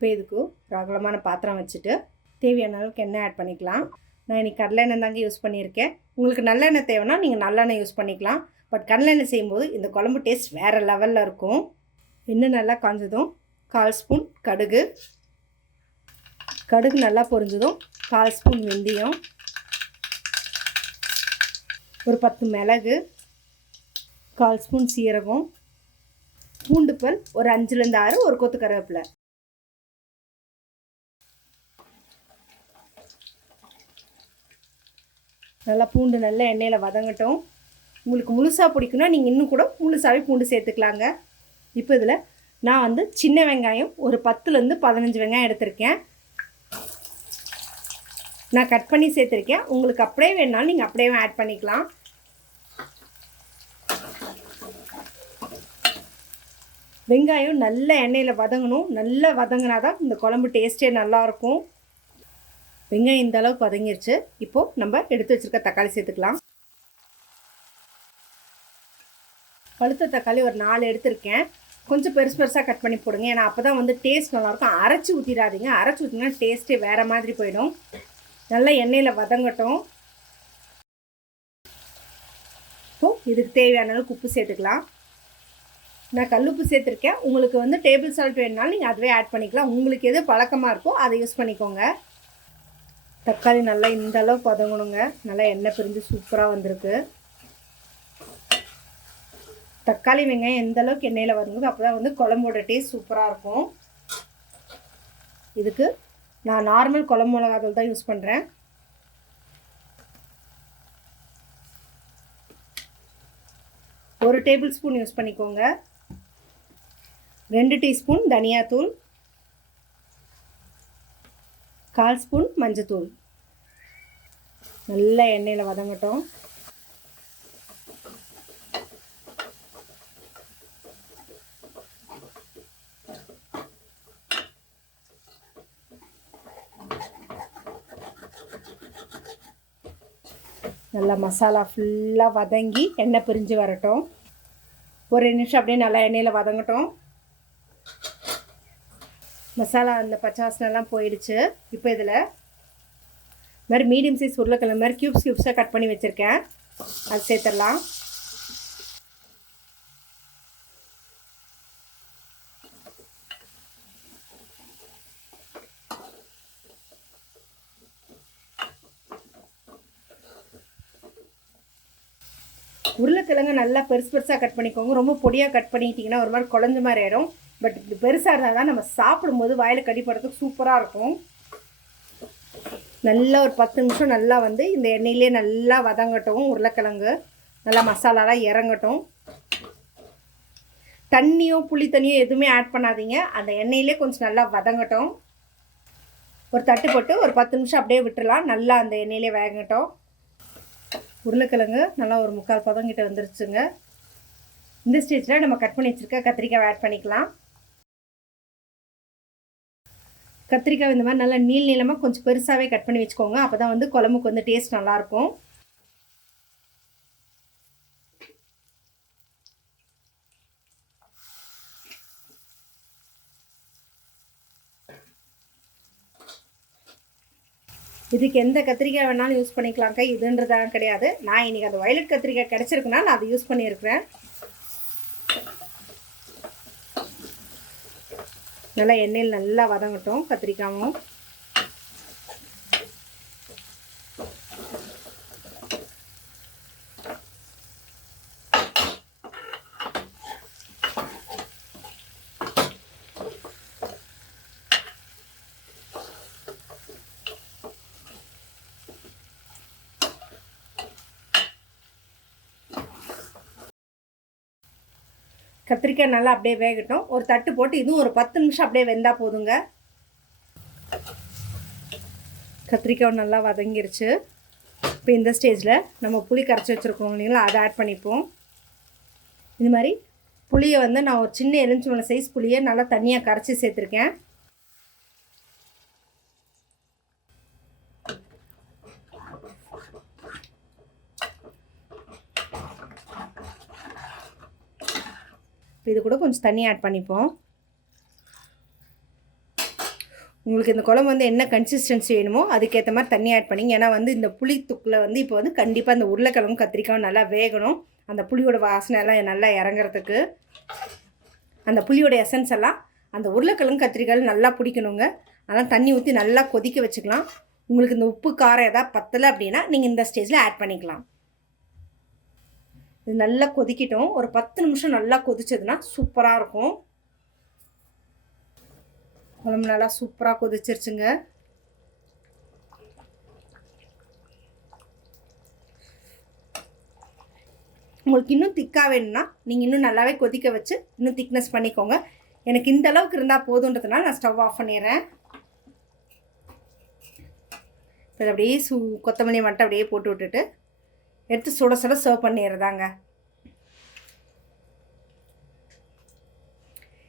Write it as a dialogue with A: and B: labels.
A: இப்போ இதுக்கு ஒரு அகலமான பாத்திரம் வச்சுட்டு தேவையான அளவுக்கு எண்ணெய் ஆட் பண்ணிக்கலாம். நான் இன்றைக்கி கடலெண்ணெய் தாங்க யூஸ் பண்ணியிருக்கேன். உங்களுக்கு நல்லெண்ணெய் தேவைன்னா நீங்கள் நல்லெண்ணெய் யூஸ் பண்ணிக்கலாம். பட் கடலெண்ணெய் செய்யும்போது இந்த குழம்பு டேஸ்ட் வேறு லெவலில் இருக்கும். இன்னும் நல்லா காஞ்சதும் கால் ஸ்பூன் கடுகு. கடுகு நல்லா பொரிஞ்சதும் கால் ஸ்பூன் வெந்தயம். ஒரு பத்து மிளகு. கால் ஸ்பூன் சீரகம். பூண்டுப்பல் ஒரு அஞ்சுலேருந்து ஆறு ஒரு கொத்து கருவேப்பிலை. நல்லா பூண்டு நல்லா எண்ணெயில் வதங்கட்டும். உங்களுக்கு முழுசாக பிடிக்குன்னா நீங்கள் இன்னும் கூட முழுசாகவே பூண்டு சேர்த்துக்கலாங்க. இப்போ இதில் நான் வந்து சின்ன வெங்காயம் ஒரு பத்துலேருந்து பதினஞ்சு வெங்காயம் எடுத்திருக்கேன். நான் கட் பண்ணி சேர்த்துருக்கேன். உங்களுக்கு அப்படியே வேணாலும் நீங்கள் அப்படியே ஆட் பண்ணிக்கலாம். வெங்காயம் நல்ல எண்ணெயில் வதங்கணும். நல்லா வதங்கினா தான் இந்த குழம்பு டேஸ்ட்டே நல்லாயிருக்கும் வெங்காயம் இந்த அளவுக்கு வதங்கிருச்சு. இப்போது நம்ம எடுத்து வச்சுருக்க தக்காளி சேர்த்துக்கலாம். பழுத்த தக்காளி ஒரு நாலு எடுத்திருக்கேன். கொஞ்சம் பெருசு பெருசாக கட் பண்ணி போடுங்க. ஏன்னா அப்போ தான் வந்து டேஸ்ட் நல்லாயிருக்கும். அரைச்சி ஊற்றிடாதீங்க அரைச்சி ஊற்றினா டேஸ்ட்டே வேறு மாதிரி போயிடும். நல்லா எண்ணெயில் வதங்கட்டும். இப்போ இதுக்கு தேவையான அளவுக்கு உப்பு சேர்த்துக்கலாம். நான் கல்லுப்பு சேர்த்துருக்கேன். உங்களுக்கு வந்து டேபிள் சால்ட் வேணுனாலும் நீங்கள் அதுவே ஆட் பண்ணிக்கலாம். உங்களுக்கு எது பழக்கமாக இருக்கோ அதை யூஸ் பண்ணிக்கோங்க. தக்காளி நல்லா இந்த அளவுக்கு வதங்கணுங்க நல்லா எண்ணெய் பிரிஞ்சு சூப்பராக வந்திருக்கு. தக்காளி வெங்காயம் எந்த அளவுக்கு எண்ணெயில் வரும்போது அப்போ தான் வந்து குழம்போட டேஸ்ட் சூப்பராக இருக்கும். இதுக்கு நான் நார்மல் குழம்பு மிளகாத்தூள் தான் யூஸ் பண்ணுறேன் ஒரு டேபிள் ஸ்பூன் யூஸ் பண்ணிக்கோங்க. ரெண்டு டீஸ்பூன் தனியாத்தூள். கால் ஸ்பூன் மஞ்சத்தூள். நல்லா எண்ணெயில் வதங்கட்டும். நல்லா மசாலா ஃபுல்லாக வதங்கி எண்ணெய் பிரிஞ்சு வரட்டும். ஒரு நிமிஷம் அப்படியே நல்லா எண்ணெயில் வதங்கட்டும். மசாலா அந்த பச்சாசனெல்லாம் போயிடுச்சு. இப்போ இதில் மாதிரி மீடியம் சைஸ் உருளைக்கிழங்கு மாதிரி க்யூப்ஸ் க்யூப்ஸாக கட் பண்ணி வச்சுருக்கேன். அது சேர்த்துடலாம். உருளைக்கிழங்கு நல்லா பெருசு பெருசாக கட் பண்ணிக்கோங்க. ரொம்ப பொடியாக கட் பண்ணிக்கிட்டிங்கன்னா ஒரு மாதிரி குழஞ்ச மாதிரி ஆயிடும். பட் இது பெருசாக இருந்தால் தான் நம்ம சாப்பிடும்போது வாயில் கடிப்படுறதுக்கு சூப்பராக இருக்கும். நல்லா ஒரு பத்து நிமிஷம் நல்லா வந்து இந்த எண்ணெயிலே நல்லா வதங்கட்டும் உருளைக்கிழங்கு. நல்லா மசாலாலாம் இறங்கட்டும். தண்ணியோ புளி தண்ணியோ எதுவுமே ஆட் பண்ணாதீங்க. அந்த எண்ணெயிலே கொஞ்சம் நல்லா வதங்கட்டும். ஒரு தட்டு போட்டு ஒரு பத்து நிமிஷம் அப்படியே விட்டுடலாம் நல்லா அந்த எண்ணெயிலே வேகட்டும் உருளைக்கிழங்கு நல்லா ஒரு முக்கால் பதங்கிட்ட வந்துருச்சுங்க. இந்த ஸ்டேஜில் நம்ம கட் பண்ணி வச்சுருக்க கத்திரிக்காய் ஆட் பண்ணிக்கலாம். கத்திரிக்காய் இந்த மாதிரி நல்லா நீள் நீளமாக கொஞ்சம் பெருசாகவே கட் பண்ணி வச்சுக்கோங்க. அப்போ தான் வந்து குழம்புக்கு வந்து டேஸ்ட் நல்லாயிருக்கும். இதுக்கு எந்த கத்திரிக்காய் வேணாலும் யூஸ் பண்ணிக்கலாம்க்கா. இதுன்றதான் கிடையாது. நான் இன்றைக்கி அந்த வயலட் கத்திரிக்காய் கிடச்சிருக்குன்னா நான் அதை யூஸ் பண்ணியிருக்கிறேன். நல்லா எண்ணெயில் நல்லா வதங்கட்டும் கத்திரிக்காயும் கத்திரிக்காய் நல்லா அப்படியே வேகட்டும். ஒரு தட்டு போட்டு இதுவும் ஒரு பத்து நிமிஷம் அப்படியே வெந்தால் போதுங்க. கத்திரிக்காய் நல்லா வதங்கிருச்சு. இப்போ இந்த ஸ்டேஜில் நம்ம புளி கரைச்சி வச்சுருக்கோம் இல்லைங்களா? அதை ஆட் பண்ணிப்போம். இந்த மாதிரி புளியை வந்து நான் ஒரு சின்ன எலுமிச்சம்பழம் சைஸ் புளியை நல்லா தனியாக கரைச்சி சேர்த்துருக்கேன். இப்போ இது கூட கொஞ்சம் தண்ணி ஆட் பண்ணிப்போம். உங்களுக்கு இந்த குழம்பு வந்து என்ன கன்சிஸ்டன்சி வேணுமோ அதுக்கேற்ற மாதிரி தண்ணி ஆட் பண்ணிங்க. ஏன்னா வந்து இந்த புளி துக்கில் வந்து இப்போ வந்து கண்டிப்பாக இந்த உருளைக்கிழங்கும் கத்திரிக்காயும் நல்லா வேகணும். அந்த புளியோட வாசனை எல்லாம் நல்லா இறங்குறதுக்கு. அந்த புளியோட எசன்ஸ் எல்லாம் அந்த உருளைக்கிழங்கு கத்திரிக்காய் நல்லா பிடிக்கணுங்க. அதெல்லாம் தண்ணி ஊற்றி நல்லா கொதிக்க வச்சுக்கலாம். உங்களுக்கு இந்த உப்பு காரம் எதாவது பத்தலை அப்படின்னா நீங்கள் இந்த ஸ்டேஜில் ஆட் பண்ணிக்கலாம். இது நல்லா கொதிக்கட்டும். ஒரு பத்து நிமிஷம் நல்லா கொதிச்சதுன்னா சூப்பராக இருக்கும். குழம்பு நல்லா சூப்பராக கொதிச்சிருச்சுங்க. உங்களுக்கு இன்னும் திக்காக வேணும்னா நீங்கள் இன்னும் நல்லாவே கொதிக்க வச்சு இன்னும் திக்னஸ் பண்ணிக்கோங்க. எனக்கு இந்த அளவுக்கு இருந்தால் போதுன்றதுனால நான் ஸ்டவ் ஆஃப் பண்ணிடுறேன். இப்போ அப்படியே சூ கொத்தமல்லி மட்டும் அப்படியே போட்டு விட்டுட்டு எடுத்து சுட சுட சர்வ் பண்ணிடுறதாங்க.